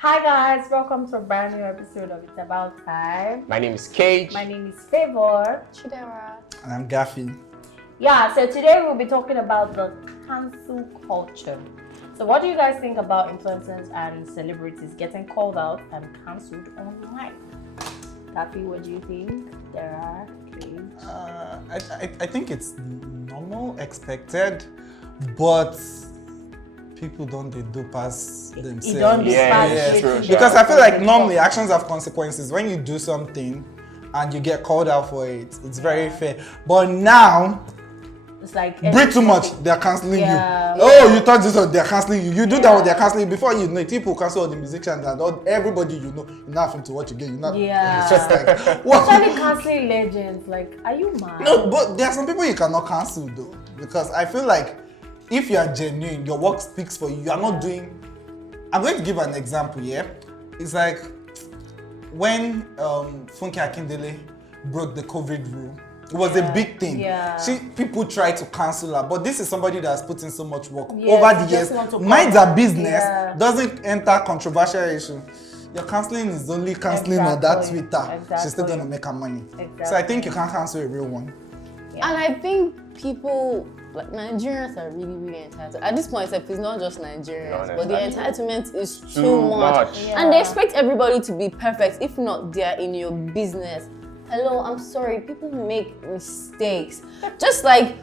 Hi guys, welcome to a brand new episode of It's About Time. My name is Cage. My name is Favor. Chidera. And I'm GAFFY. Yeah, so today we'll be talking about the cancel culture. So what do you guys think about influencers and celebrities getting called out and cancelled online? GAFFY, what do you think? There are I think it's normal, expected, but people don't do pass themselves. You don't do Yeah, true. Because I feel like normally actions have consequences. When you do something and you get called out for it, it's very fair. But now, it's like breathe too much, they're cancelling you. Yeah. Oh, you thought this was they're cancelling you. You do that, they're cancelling you. Before you know it, people cancel all the musicians and all, everybody you know. You're not having to watch again. You're not. Yeah. It's just like what? Actually cancelling legends. Like, are you mad? No, but there are some people you cannot cancel though, because I feel like if you are genuine, your work speaks for you. You are not doing. I'm going to give an example. Yeah, it's like when Funke Akindele broke the COVID rule. It was a big thing. Yeah. People try to cancel her, but this is somebody that has put in so much work Yes, over the just years. want to Minds cover. her business, Yeah. doesn't enter controversial issue. Your canceling is only canceling on that Exactly. Twitter. She's still Exactly. gonna make her money. Exactly. So I think you can't cancel a real one. And I think people, like Nigerians, are really, really entitled. At this point, it's not just Nigerians, No, but the exactly. entitlement is too Too much. much. Yeah. And they expect everybody to be perfect. If not, they're in your business. Hello, I'm sorry. People make mistakes. Just like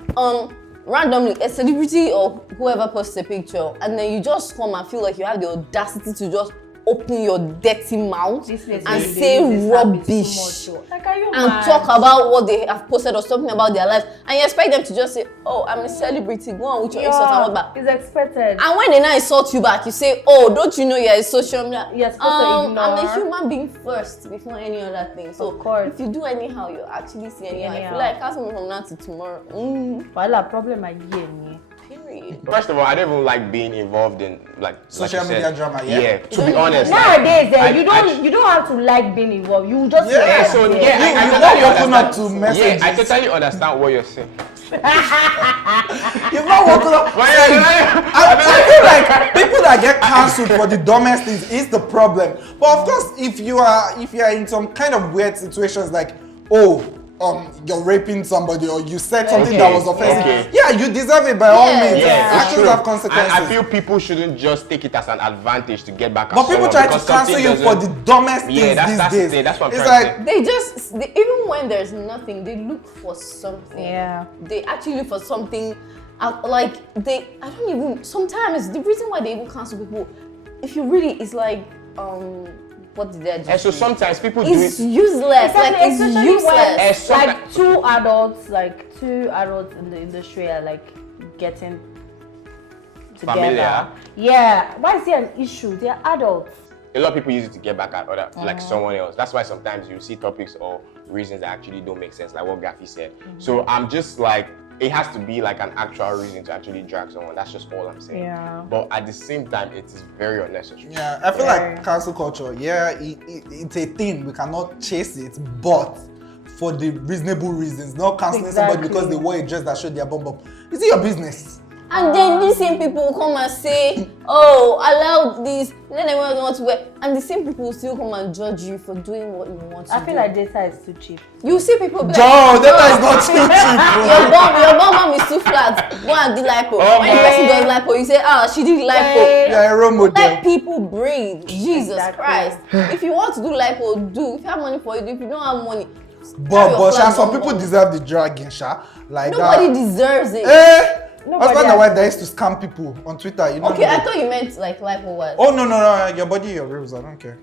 randomly, a celebrity or whoever posts a picture, and then you just come and feel like you have the audacity to just open your dirty mouth This place and where they say use this app is rubbish. too much. Like, are you And mad? talk about what they have posted or something about their lives, and you expect them to just say, "Oh, I'm a celebrity. Go on with your insult and all that." It's expected. And when they now insult you back, you say, "Oh, don't you know you're a social media?" You're supposed to I'm ignore. a human being first before any other thing. So Of course. if you do anyhow, you actually see anyhow. I Anyhow. feel like cancel me from now to tomorrow. Well, problem again. Period. First of all, I don't even like being involved in like Social like you media said. drama, yeah? Yeah, to be honest. Nowadays, I- you don't have to like being involved. You just Yeah, Yeah, like so it. yeah, I You totally don't open up to understand. messages. Yeah, I totally understand what you're saying. You've not woken up. I feel like people that get cancelled for the dumbest things is the problem. But of course, if you are in some kind of weird situations like, you're raping somebody or you said something that was offensive, okay. yeah, you deserve it by all Yeah, means. Yeah, it's Actions true. have consequences. I feel people shouldn't just take it as an advantage to get back at but people someone try to because cancel something you for doesn't- the dumbest Yeah, things that's these the days. thing, that's what I'm it's trying to like, They even when there's nothing, they look for something. Yeah. They actually look for something. Sometimes the reason why they even cancel people, if you really, it's like, what did they do? And so sometimes people do It's it. useless. Like it's Especially useless. when, And like two adults in the industry are like getting together. Familiar. Yeah. Why is there an issue? They're adults. A lot of people use it to get back at other, like someone else. That's why sometimes you see topics or reasons that actually don't make sense, like what Gaffy said. So I'm just like, it has to be like an actual reason to actually drag someone. That's just all I'm saying. Yeah. But at the same time, it is very unnecessary. yeah, I feel Yeah. like cancel culture, it's a thing. We cannot chase it, but for the reasonable reasons, not canceling somebody Exactly. because they wore a dress that showed their bum bum. Is it your business? And then these same people will come and say, "Oh, allow this." Then they want to wear, and the same people will still come and judge you for doing what you want to do. I feel like data is too cheap. You see people be like, Joe, that is not too cheap. your bum is too flat. Go and do lipo. When the person does lipo, you say, she did lipo. You're a role model. Let people breathe. Jesus Exactly. Christ. If you want to do lipo, do. If you have money for it, do. If you don't have money, But flat some bum people bum. deserve the dragging, sha. Like Nobody that. deserves it. Nobody Husband and has- wife that used to scam people on Twitter. You know. Okay, I thought you meant like lipo was. Oh no, your body, your rules. I don't care.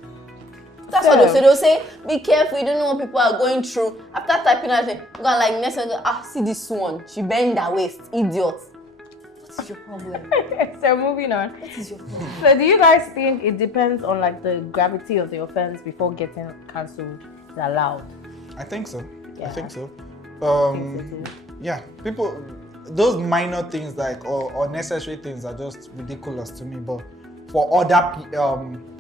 That's what they'll say. They'll say, "Be careful, you don't know what people are going through." After typing that thing, you got like next and see this one. She bend her waist, idiot. What is your problem? So moving on. What is your problem? So do you guys think it depends on like the gravity of the offense before getting cancelled is allowed? I think so. Yeah. I think so. too. Yeah, people. Those minor things like or necessary things are just ridiculous to me. But for other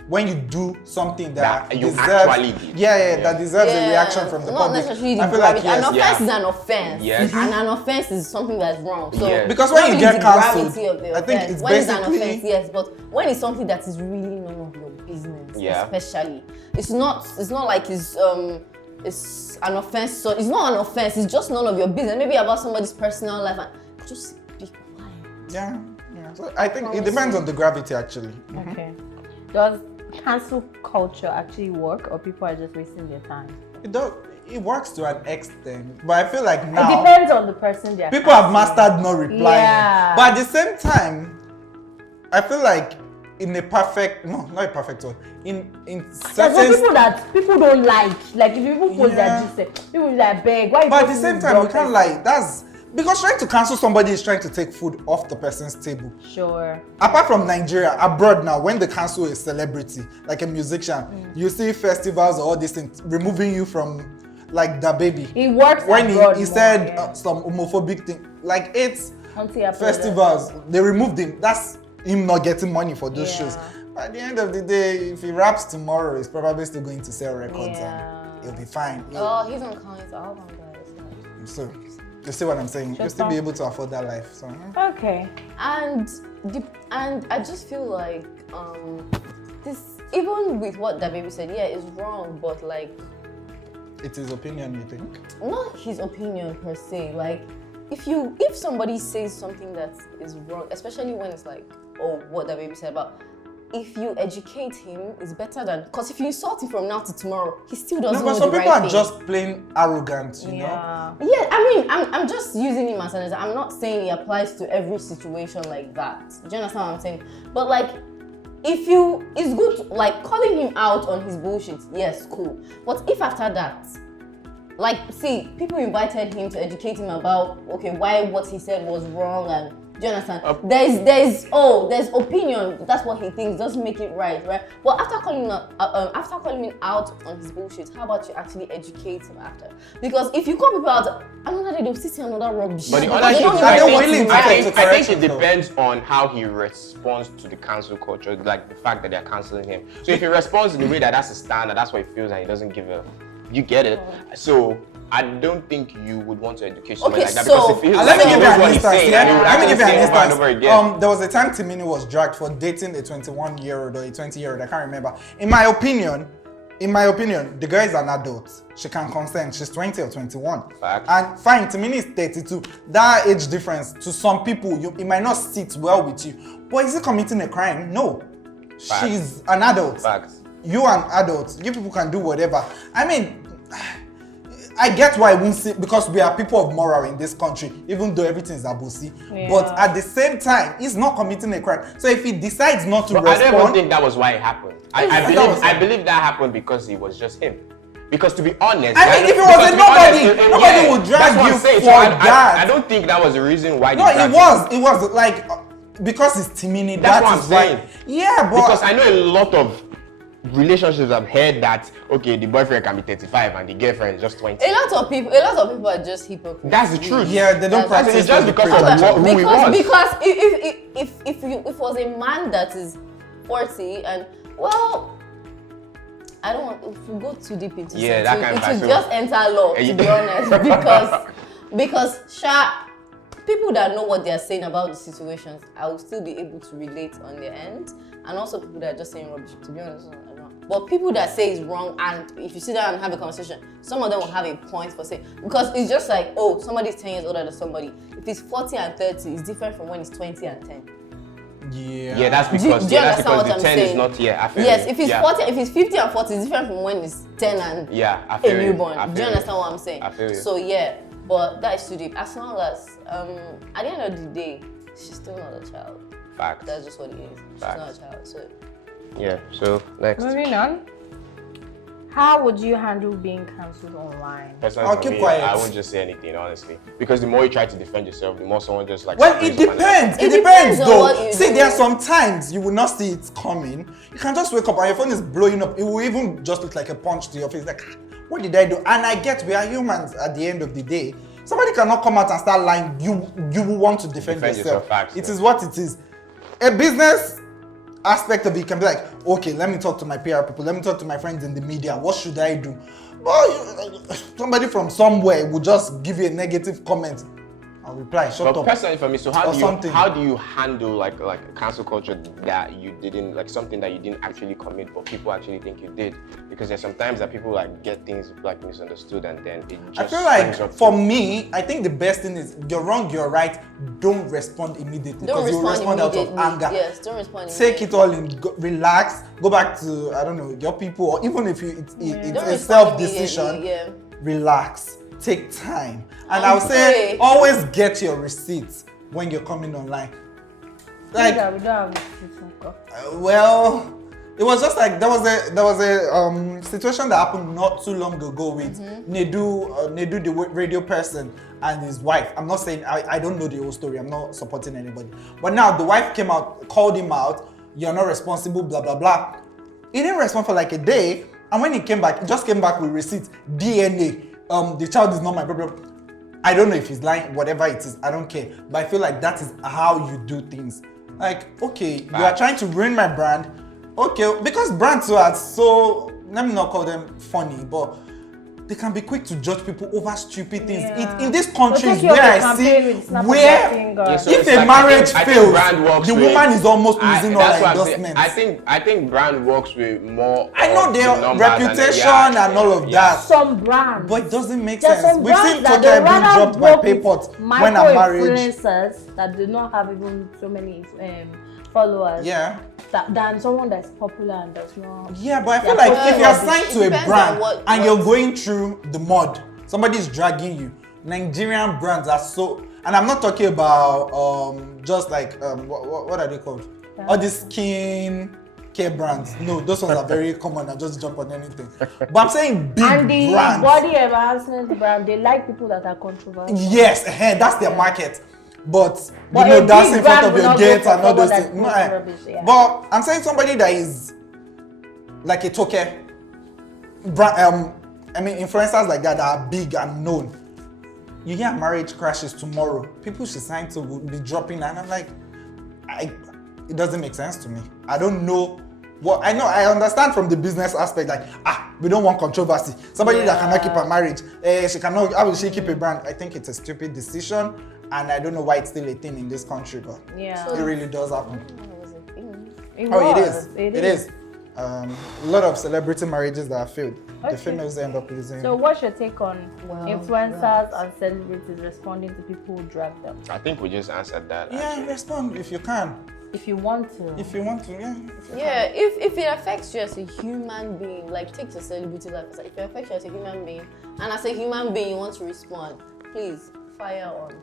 when you do something that, That you deserves, actually did. that deserves a reaction from the not public. necessarily I feel like an offense Yeah. is an offense, Yes. and an offense is something that's wrong. So Yes. Because it's when not you really get the cancelled, gravity of the I think offense. it's when it's an basically- offense, yes, but when it's something that is really none of your business, Yeah. especially, it's not like it's an offense. So it's not an offense. It's just none of your business. Maybe about somebody's personal life, and just be quiet. Yeah. So I think it depends on the gravity actually. Okay. Does cancel culture actually work, or people are just wasting their time? It works to an extent, but I feel like It now depends on the person they are people have canceling. mastered not replying. Yeah. But at the same time, I feel like in a perfect, no, not a perfect one. In There's some certain, people that people don't like. Like if people post Yeah. their gist, people be like beg. Why? You but at the posting same this time, we dog can't person? lie. That's because trying to cancel somebody is trying to take food off the person's table. Sure. Apart from Nigeria, abroad now, when they cancel a celebrity, like a musician, you see festivals or all these things removing you from like the baby. It works When abroad he more, said yeah. some homophobic thing, like 8 Until you upload festivals, they removed him. That's him not getting money for those Yeah. shows. But at the end of the day, if he raps tomorrow, he's probably still going to sell records Yeah. and he'll be fine. Oh, he's on Khan's album, guys. So, you see what I'm saying? You'll still be able to afford that life. So, Okay. And I just feel like this, even with what that baby said, yeah, it's wrong, but like it's his opinion, you think? not his opinion per se. Like if somebody says something that is wrong, especially when it's like, oh, what that baby said about, if you educate him, it's better than, because if you insult him from now to tomorrow, he still doesn't No, but know some the people right are thing. just plain arrogant, you know? Yeah. Yeah, I mean, I'm just using him as an example. I'm not saying it applies to every situation like that. Do you understand what I'm saying? But like, it's good to, like, calling him out on his bullshit, yes, cool. But if after that, like, see, people invited him to educate him about, okay, why what he said was wrong, and do you understand? There's opinion. That's what he thinks. Doesn't make it right? But after calling him out on his bullshit, how about you actually educate him after? Because if you call people out, another day they'll sit in another rubbish. But the Because other they thing don't is, know I the don't right really to think- right. I think correction, it though. depends on how he responds to the cancel culture, like the fact that they're canceling him. So if he responds in the way that that's a standard, that's what he feels, and he doesn't give a, you get it. So I don't think you would want to educate somebody Okay, like that, so- because if he feels Let me like he give you knows an what he's instance. saying, Yeah? and he would Let me actually give you say an it over and instance. over again. There was a time Timini was dragged for dating a 21-year-old or a 20-year-old. I can't remember. In my opinion, the girl is an adult. She can consent. She's 20 or 21. Fact. And fine, Timini is 32. That age difference to some people, it might not sit well with you. But is he committing a crime? No. Fact. She's an adult. Facts. You an adult. You people can do whatever. I mean, I get why I won't say, because we are people of moral in this country, even though everything is abusi. Yeah. But at the same time, he's not committing a crime. So if he decides not to But I don't even respond, think that was why it happened. I believe that happened because it was just him. Because to be honest, I mean, if it was because a to be nobody, honest, nobody would drag that's what you I'm saying. for So that. I don't think that was the reason why. no, they it dragged him. was like because it's Timini. That's that what is I'm why. saying. Yeah, but Because I know a lot of relationships I've heard that okay, the boyfriend can be 35 and the girlfriend is just 20. A lot of people are just hypocrites. That's the truth. yeah, they don't That's- practice. It's just what because they of preach. what- who he was. Because if it was a man that is 40 and well, I don't want if we go too deep into Yeah, that kind of it will person. just enter law, to be honest, because people that know what they are saying about the situations, I will still be able to relate on their end, and also people that are just saying rubbish, to be honest, I don't know. But people that say it's wrong, and if you sit down and have a conversation, some of them will have a point for saying, because it's just like, oh, somebody's 10 years older than somebody. If it's 40 and 30, it's different from when it's 20 and 10. Yeah, that's Do because you that's understand because what the I'm 10 is saying? not here. I feel Yes, you. if it's Yeah. 40, if it's 50 and 40, it's different from when it's 10 and Yeah, I feel a you. newborn. I Do you feel understand what I'm saying? I feel you. So yeah, but that is too deep. As long as at the end of the day, she's still not a child. Facts. That's just what it is. She's Facts. not a child. So Yeah. So next. Moving on. How would you handle being cancelled online? Personally, I'll for keep me, quiet. I won't just say anything, honestly. Because the more you try to defend yourself, the more someone just like. Well, it springs up and- depends. It It depends, depends on though. what you See, do. there are some times you will not see it coming. You can just wake up and your phone is blowing up. It will even just look like a punch to your face. Like, what did I do? And I get we are humans at the end of the day. Somebody cannot come out and start lying. You will want to defend Defend yourself. yourself, facts, It yeah. is what it is. A business aspect of it, you can be like, okay, let me talk to my PR people, let me talk to my friends in the media, what should I do? But somebody from somewhere will just give you a negative comment. I'll reply, shut up. Personally for me, so how do you handle like cancel culture that you didn't, like something that you didn't actually commit but people actually think you did? Because there's sometimes that people like get things like misunderstood and then it just I feel like for me, I think the best thing is you're wrong, you're right, don't respond immediately because you'll respond out of anger. Yes, don't respond Take it all in, relax, go back to, I don't know, your people, or even if it's a self-decision, relax. Take time, and I would say always get your receipts when you're coming online. Like, we don't have receipts. Well, it was just like there was a situation that happened not too long ago with Nedu, the radio person, and his wife. I'm not saying I don't know the whole story. I'm not supporting anybody, but now the wife came out, called him out. You're not responsible, blah blah blah. He didn't respond for like a day, and when he came back, he just came back with receipts, DNA. The child is not my problem. I don't know if he's lying, whatever it is, I don't care. But I feel like that is how you do things. Like, okay, you are trying to ruin my brand. Okay, because brands are so, let me not call them funny, but they can be quick to judge people over stupid things. In this country where I see where if a marriage fails, the woman is almost losing all her endorsements. I think brand works with more. I know their reputation and all of that. Some brands, but it doesn't make sense. We've seen Toke being dropped by PayPot when I'm married. Influencers that do not have even so many followers. Yeah. Than someone that's popular and does not. Yeah, but I feel like if you're signed to a brand and you're going through the mud, somebody's dragging you. Nigerian brands are so, and I'm not talking about just like what are they called? All these skin care brands. No, those ones are very common and just jump on anything. But I'm saying big and the brands. Body enhancement brand, they like people that are controversial. Yes, that's their market. But you know, that's in front of your gate and all those things. But I'm saying somebody that is like a Toke, influencers like that are big and known. You hear marriage crashes tomorrow. People she signed to will be dropping, and I'm like, it doesn't make sense to me. I don't know what I know. I understand from the business aspect, like we don't want controversy. Somebody that cannot keep a marriage, she cannot. How will she keep a brand? I think it's a stupid decision. And I don't know why it's still a thing in this country, but it really does happen. It is. A lot of celebrity marriages that are failed. The females end up losing. So what's your take on influencers and celebrities responding to people who drag them? I think we just answered that. Yeah, respond if you can. If you want to. If you want to, if it affects you as a human being, like take your celebrity life aside. If it affects you as a human being, and as a human being you want to respond, please, fire on.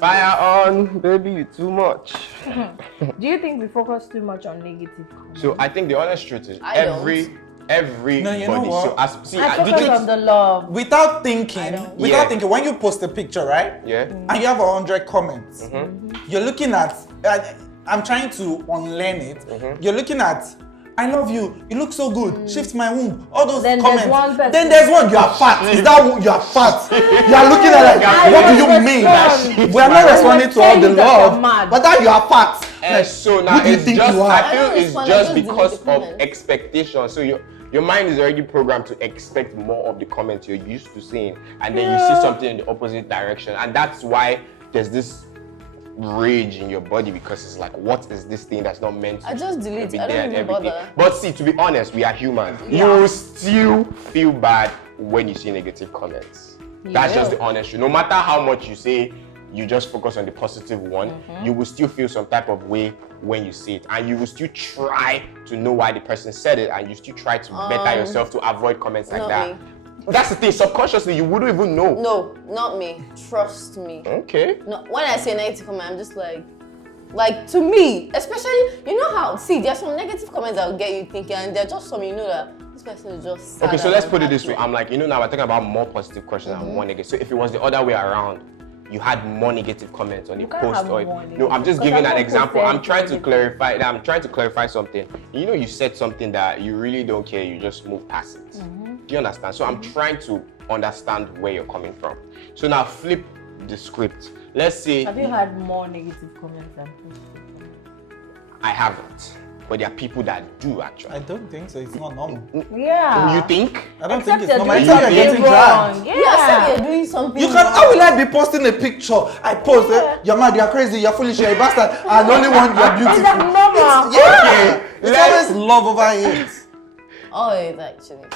Fire on, baby, you too much. Do you think we focus too much on negative comments? So I think the honest truth is everybody. No, you know what? So I focus on the love. Without thinking, when you post a picture, right? Yeah. And you have 100 comments, you're looking at. I'm trying to unlearn it. You're looking at. I love you. You look so good. Shift my womb. All those comments. Then there's one. You are fat. Is that you are fat? You are looking at like, what do you mean? We are not responding to all the love, but that you are fat. So now it's just. I feel it's just because of expectation. So your mind is already programmed to expect more of the comments you're used to seeing, and then you see something in the opposite direction, and that's why there's this rage in your body because it's like, what is this thing that's not meant to? I just delete. Be I there don't even bother. But see, to be honest, we are human. You still feel bad when you see negative comments. That's just the honest truth. No matter how much you say, you just focus on the positive one, you will still feel some type of way when you see it, and you will still try to know why the person said it, and you still try to better yourself to avoid comments like that. That's the thing, subconsciously you wouldn't even know. No, not me. Trust me. Okay. No, when I say negative comment, I'm just like to me, especially, you know how, there's some negative comments that will get you thinking, and they're just some, you know that this person is just sad. Okay, so let's put it this way. I'm like, now we're talking about more positive questions and more negative. So if it was the other way around, you had more negative comments on the post, or no, I'm just giving an example. I'm trying to clarify something. You said something that you really don't care, you just move past it. Do you understand? So I'm trying to understand where you're coming from. So now flip the script. Let's say. Have you had more negative comments than positive comments? I haven't. but there are people that do actually. I don't think so. It's not normal. Yeah. You think? I don't Except think it's you're normal. doing Until you're something getting dragged. wrong. Yeah, Yeah. so you're doing something. You can. wrong. How will I be posting a picture? I post it. You're mad. You're crazy. You're foolish. You're a bastard. I only want you're Is beautiful. that normal? Yeah. It's let's- always love over hate. Oh, it's actually.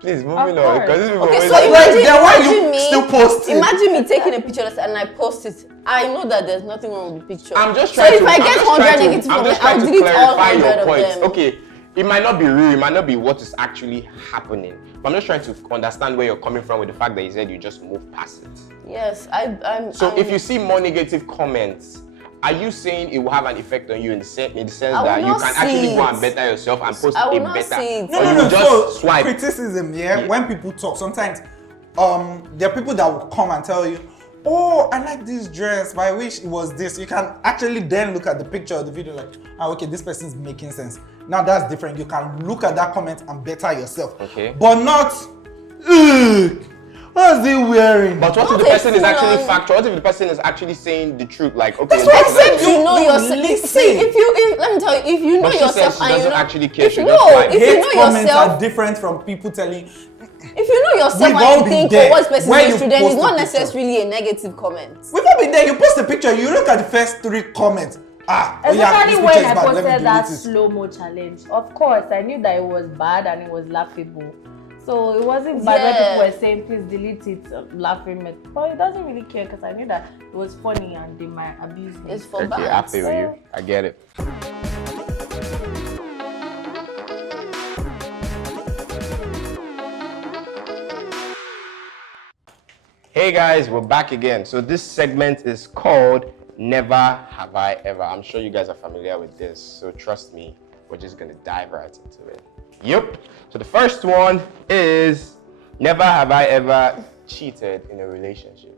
Please, moving Of on. course. Because these people Okay, always so like, Like, then why imagine you me still posting? Imagine me taking a picture and I post it. I know that there's nothing wrong with the picture. I'm just so trying if to. I I'm get just 100 trying to- negative I'm comments, just trying I'll to delete all clarify 100 your of points. them. Okay, it might not be real. It might not be what is actually happening. But I'm just trying to understand where you're coming from with the fact that you said you just move past it. Yes, I'm. So if you see more negative comments, are you saying it will have an effect on you in the sense I will that you not can see actually go it. and better yourself and post I will a not better? see it. Or No, you no, no. just So swipe. criticism, Yeah. when people talk, sometimes there are people that will come and tell you, oh, I like this dress, but I wish it was this. You can actually then look at the picture or the video like, okay, this person's making sense. Now that's different. You can look at that comment and better yourself. Okay. But not, ugh, what's he wearing? But what if Not the a person is actually full-on- factual? What if the person is actually saying the truth? Like, okay, That's what I this is said. actually- you know You yourself. listen. See, let me tell you, if you know But she says yourself she and you doesn't know, actually care, if she you just know, like- if you Hate know comments are yourself, different from people telling, if you know yourself We've all and you been think, there. oh, what's person When is you true, then it's post not a picture. necessarily a negative comment. we've all been there. You post a picture, you look at the first 3 comments. Oh yeah, Especially this when picture is I bad. Let me posted that delete it. slow-mo challenge. Of course, I knew that it was bad and it was laughable. So it wasn't bad when Yeah. people were saying, please delete it, laughing. But it doesn't really care because I knew that it was funny and they might abuse me. It's for Okay, I bad. feel you. I get it. Hey guys, we're back again. So this segment is called Never Have I Ever. I'm sure you guys are familiar with this, so trust me, we're just gonna dive right into it. Yep. So the first one is Never have I ever cheated in a relationship.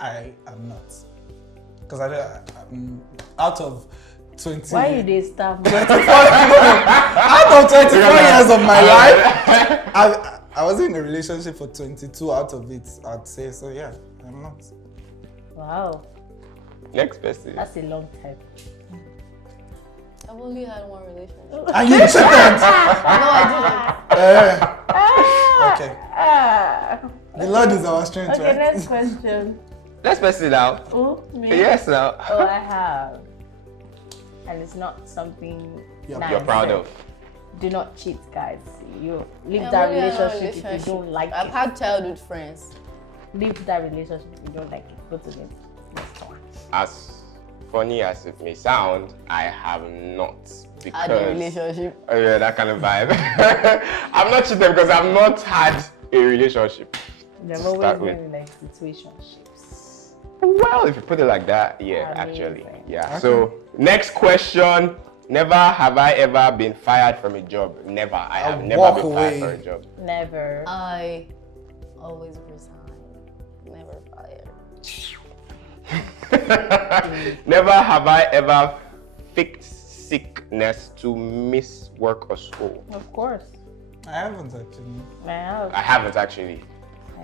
I am not. Because I'm out of 20. Why you they stop? Out of 24 years of my life, I was in a relationship for 22 out of it, I'd say. So yeah, I'm not. Wow, Next person. that's a long time. I've only had one relationship. And you cheated! No, I Okay. Ah. The Lord is our strength, Okay, right? next question. Next person now. Oh, me? Yes, now. Oh, I have. And it's not something You're nice. You're proud of. Do not cheat, guys. You leave didn't. that I've only had one relationship if you don't like I've it. had childhood friends. Leave that relationship if you don't like it. Go to the next one. As funny as it may sound, I have not. Because Had a relationship. Oh yeah, that kind of vibe. I'm not cheating because I've not had a relationship. They've To always start been with. in like situationships. Well, if you put it like that, yeah, Amazing. actually. Yeah. Okay. So next question. Never have I ever been fired from a job. Never. I have never walk been away. fired for a job. Never. I always resign. Never fired. Never have I ever faked sickness to miss work or school. Of course. I haven't actually. I have. I haven't actually.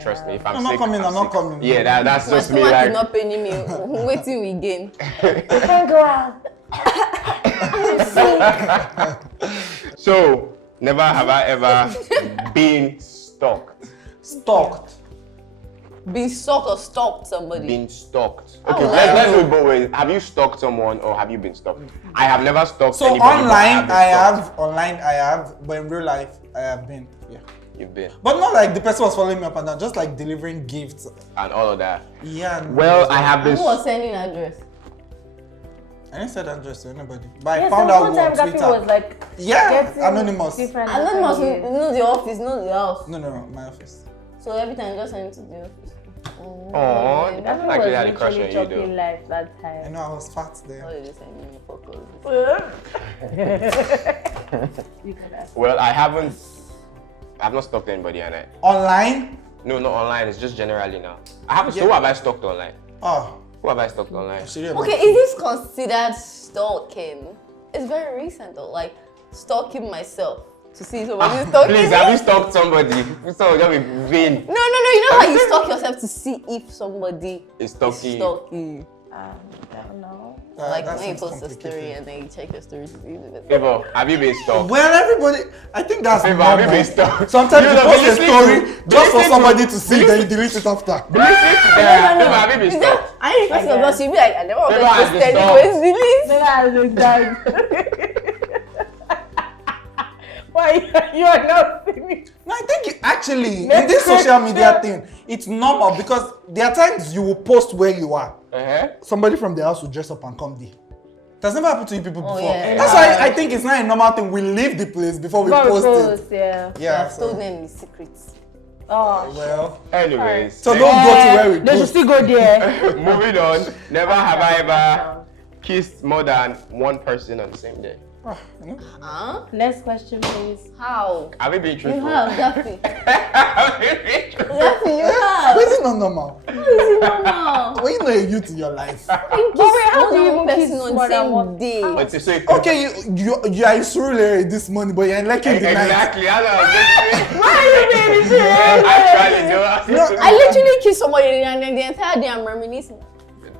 Trust me, if I'm I'm not sick, coming, I'm not sick. coming. Yeah, that's My just me. stomach Like, is not paying me. Waiting we gain. You can't go out. so, never have I ever been stalked. Stalked. Be stalked or stalked somebody. Been stalked. Oh, Okay, wow. let's do it both ways. Have you stalked someone or have you been stalked? I have never stalked So anybody. but online, been I stalked. have. Online, I have. But in real life, I have been. Yeah. You've been. But not like the person was following me up and down, just like delivering gifts. And all of that. Yeah. and- Well, I have been. Who was sending address? I didn't say that address to anybody. But I Yes, found there out was one on time Twitter. Gaffy was like Yeah, getting anonymous. different Anonymous, messages. not the office, not the house. No, my office. So every time just send it to the office. Aw, Gaffy I was actually had a crush on literally you chopping though. life that I time. know I was fat How there. did they send me for calls? You can ask. Well, I've not stalked anybody, and Online? no, not online. It's just generally now. I haven't. So who have I stalked online? Oh, Who have I stalked online? shit. Okay, is this considered stalking? It's very recent though, like stalking myself to see somebody stalking Please, me. have you stalked somebody? Someone just be vain. No, you know how you stalk yourself to see if somebody Is is stalking you. stalking you. I don't know. Like That when you seems post a complicated. story and then you check your story to see if it's Favor, have you been stalked? Well, everybody, I think that's Favor, have you normal. been stalked? Sometimes you know, post a listen story to- just for listen to- somebody to see, then you delete it after. Yeah, Favor, have you been stalked? I ain't first of all, she'll be like, I never Maybe want I to just post stop. anyways, delete. Maybe I look down. Why you are not seeing No, I think actually in Next this social media question. thing, it's normal because there are times you will post where you are. Somebody from the house will dress up and come there. That's never happened to you people before. yeah. That's why I think it's not a normal thing. We leave the place before we post it. yeah. Yeah. I've told them the secrets. Oh, Well, Anyways, so don't go to where we they should post. still go there. moving on. Never have I ever kissed more than one person on the same day. Huh? Next question, please. How? Have you been You truthful? have, Gaffy. Have you been truthful? Gaffy, you have. Is it not normal? Normal. When you know a youth in your life. But wait, how do you even kiss person on more the than same one day? But so if Okay, you are in Surulere this morning, but you're in Lekki in the night. exactly, I know. Why are you being serious? Actually, No, I literally kiss somebody and then the entire day I'm reminiscing.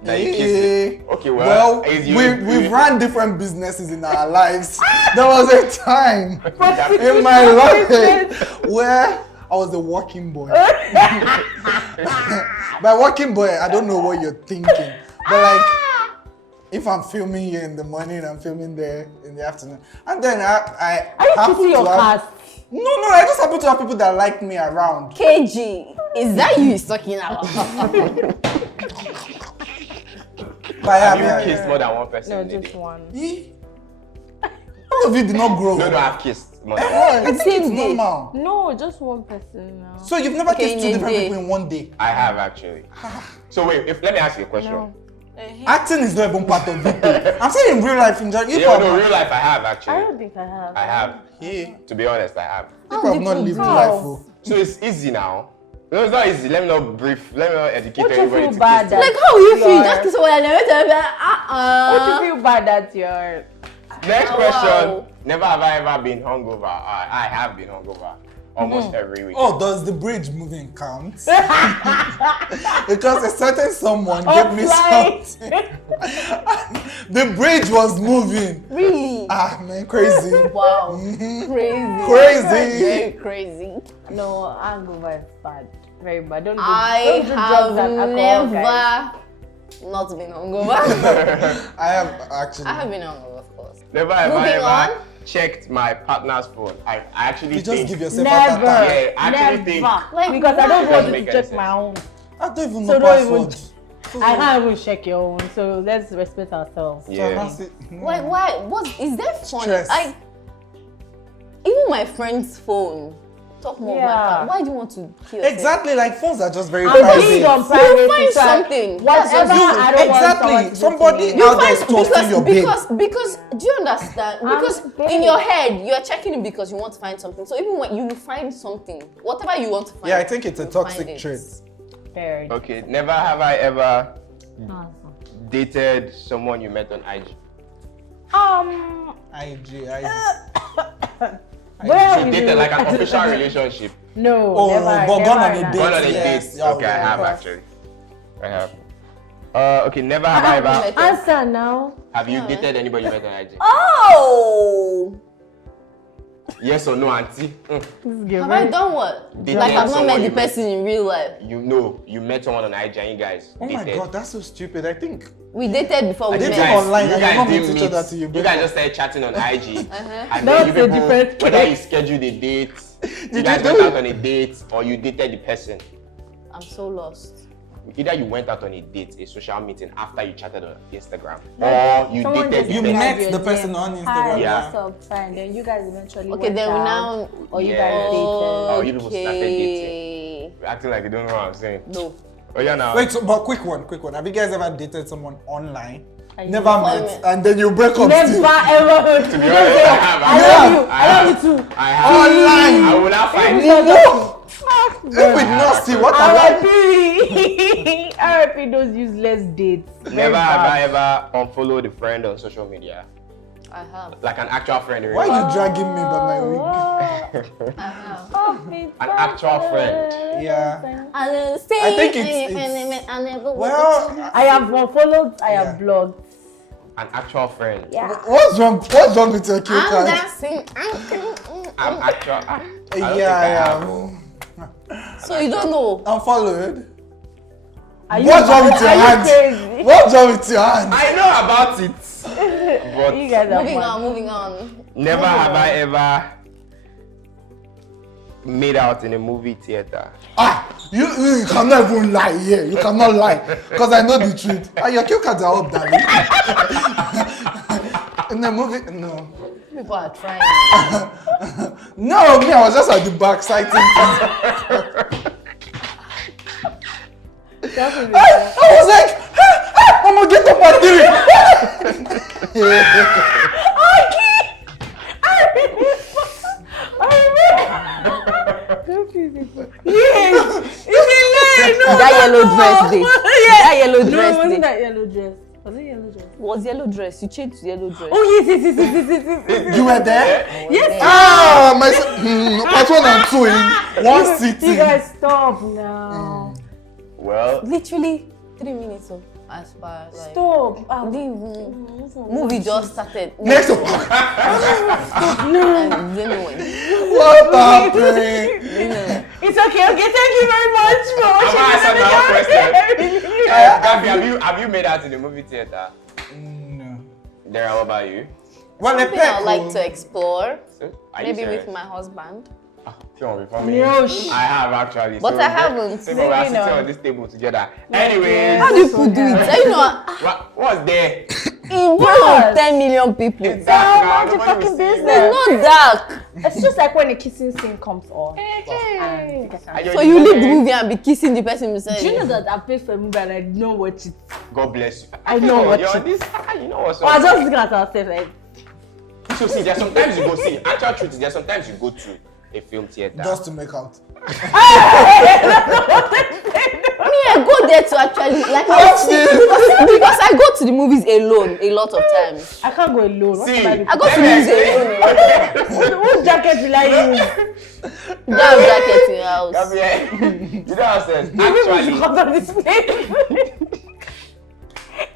That you kiss it. Okay, Well, it's you- we've ran different businesses in our lives. There was a time Yeah. in my life where I was a working boy. By working boy, I don't know what you're thinking, but like, if I'm filming here in the morning, I'm filming there in the afternoon, and then I Are you happen kissing your to have- cast? No, I just happen to have people that like me around. KG, is that you he's talking about? But Have you yeah, kissed more than one person? No, in a just day? one. all of you did not grow. No, up. I've kissed more than one. I think it's Same day. normal. No, just one person now. So you've never Okay, kissed two in a different day. people in one day. I have actually. So wait, let me ask you a question. No. Acting is not even part of it. Though. I'm saying in real life, in general, Yeah, no, real life I have I actually. don't think I have. I have. Yeah. To be honest, I have. People have not lived How? life. Oh. So it's easy now. No, it's not easy. Let me not brief. Let me not educate Don't you everybody feel to bad kiss. that- Like how you feel? You're- Just kiss somebody and then Don't you feel bad that you're... Next Oh, question. wow. Never have I ever been hungover. I have been hungover almost every week. Oh, does the bridge moving count? Because a certain someone gave me Offline. something. The bridge was moving. Really? Ah, man, crazy. Wow. Mhm. Crazy. Crazy. Very crazy. No, hangover is bad. Very bad. Don't do I drugs have and alcohol, guys. never not been hungover. I have actually. I have been hungover, of course. Never have I Moving ever on. checked my partner's phone. I actually You just think give yourself heart Never. attack. Yeah, I actually Never. think- Like, because I don't why? want Doesn't to make check any my sense. own. I don't even So know don't even- password. I can't even check your own. So let's respect ourselves. So I Yeah. can't say- Why? What is that funny? Stress. Even my friend's phone. Talk more Yeah. about that. Why do you want to kill yourself? Exactly, like phones are just very I'm private. big on You privacy. find so I- something. Whatever That's just I don't want Exactly. someone to do to Somebody me. You out there is find toasting your babe. because do you understand? Because big. in your head you are checking it because you want to find something. So even when you find something, whatever you want to find. Yeah, I think it's a you toxic find it. trait. Very. Okay, never have I ever Awesome. dated someone you met on IG. IG. Where So will dated you- like an official relationship. No, Oh, never. but gone on never a that. date. Gone on a Yes, date. yeah, Okay, I yeah. have actually. I have. Okay, never have I ever. Like- Answer now. Have you Yeah, dated anybody you met on IG? Oh, Yes or no, auntie? have I done what? Dated Like I've not someone met the you met. person in real life. You know, you met someone on IG and you guys Oh my dated. god, that's so stupid. I think We dated before we dated met. online and you guys not meet didn't each other till you You break guys up. just started chatting on IG. And That's then you a people, different whether you case. scheduled a date, you Did guys you went do out it? on a date, or you dated the person. I'm so lost. Either you went out on a date, a social meeting after you chatted on Instagram, or you Someone dated just You the replied person. met your the DM. person on Instagram. Hi, Yeah. what's up, fine. Then you guys eventually Okay, went then we out, now. or you Yeah. guys dated. Oh, you people started Okay. You're acting like you don't know what I'm saying. No. Oh yeah, now. Wait, so, but quick one. Have you guys ever dated someone online? And Never you- met, and then you break up Never still? ever. To be honest, I have. I Yeah. love you. I love you too. I have. Online. I will not find No. If we not see what I like. R.I.P. R.I.P. those useless dates. Very Never have bad. I ever unfollowed a friend on social media. I have. Like an actual friend. Why really. are you dragging me by my wig? Happy An actual friend. birthday. Yeah. I think it's well, I have unfollowed, I Yeah. have blogged. An actual friend. Yeah. what's wrong with your cue I'm card? dancing. I'm actual. I don't think I Yeah, have, oh. So you don't know. Unfollowed. Are What's wrong with your are you hand? crazy? What's wrong with your hand? I know about it, but You guys are Moving fun. on, moving on. never have I ever made out in a movie theater. You cannot even lie here. You cannot lie. Because I know the truth. Your cue cards are up, darling. In the movie, no. People are trying. No, me, I was just at the back sighting. I was like, I'm gonna get up and do it. That yellow dress day. That yellow No, dress it wasn't day. that yellow dress. Was it yellow dress? Was yellow dress. You changed to yellow dress. Oh yes, yes, yes, yes, yes, yes, yes. You were there? Yes. My part 1 and 2 in one You sitting. guys stop now. Well, Literally 3 minutes of as far like. Stop. Movie just started. Next up. And then when. What happened? It's okay. Okay, thank you very much for have watching. I answered my own question? Gabby, have you made out in the movie theater? No. Dara, what about you? Well, Something I would like to explore. So, are you Maybe serious? with my husband. Come on, before me. No, I have actually. But I haven't. So we are sitting on this table together. Anyways, How do people do it? You know, what's there? in front of 10 million people. It's So dark now, mind your nobody fucking will see you. business. It's not dark. It's just like when the kissing scene comes on. So you leave the movie and be kissing the person beside Do you know you. that I paid for a movie and I did not watch it? God bless you. I know what you're you- on this. You know what's I was up. just looking at ourselves like, So see, there's sometimes you go see. Actual truth is there's sometimes you go to a film theater. Just to make out. Me, I go there to actually like because I go to the movies alone a lot of times. I can't go alone. What See, am I doing? I go to the movies alone. What jacket will I use? You don't have jacket in your house. Gabby, you know what I'm saying? Maybe we should Actually, come to this place.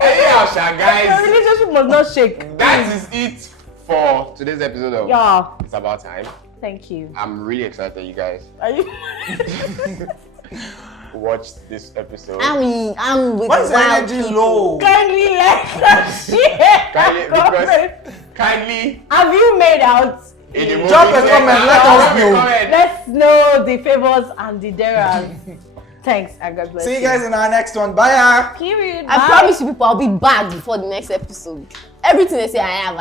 anyhow, Your guys, relationship must not shake. that is it for today's episode of Yeah. It's About Time. Thank you. I'm really excited you guys Are you? watched this episode. I'm with Why is the wild energy people. low? Kindly like and share. Kindly Have you made out? in the movie Drop a theater, comment, let us drop a know. comment. Let's know the favors and the daras. Thanks and God bless See you guys in our next one. Bye. Period. I promise you people I'll be back before the next episode. Everything they say I have.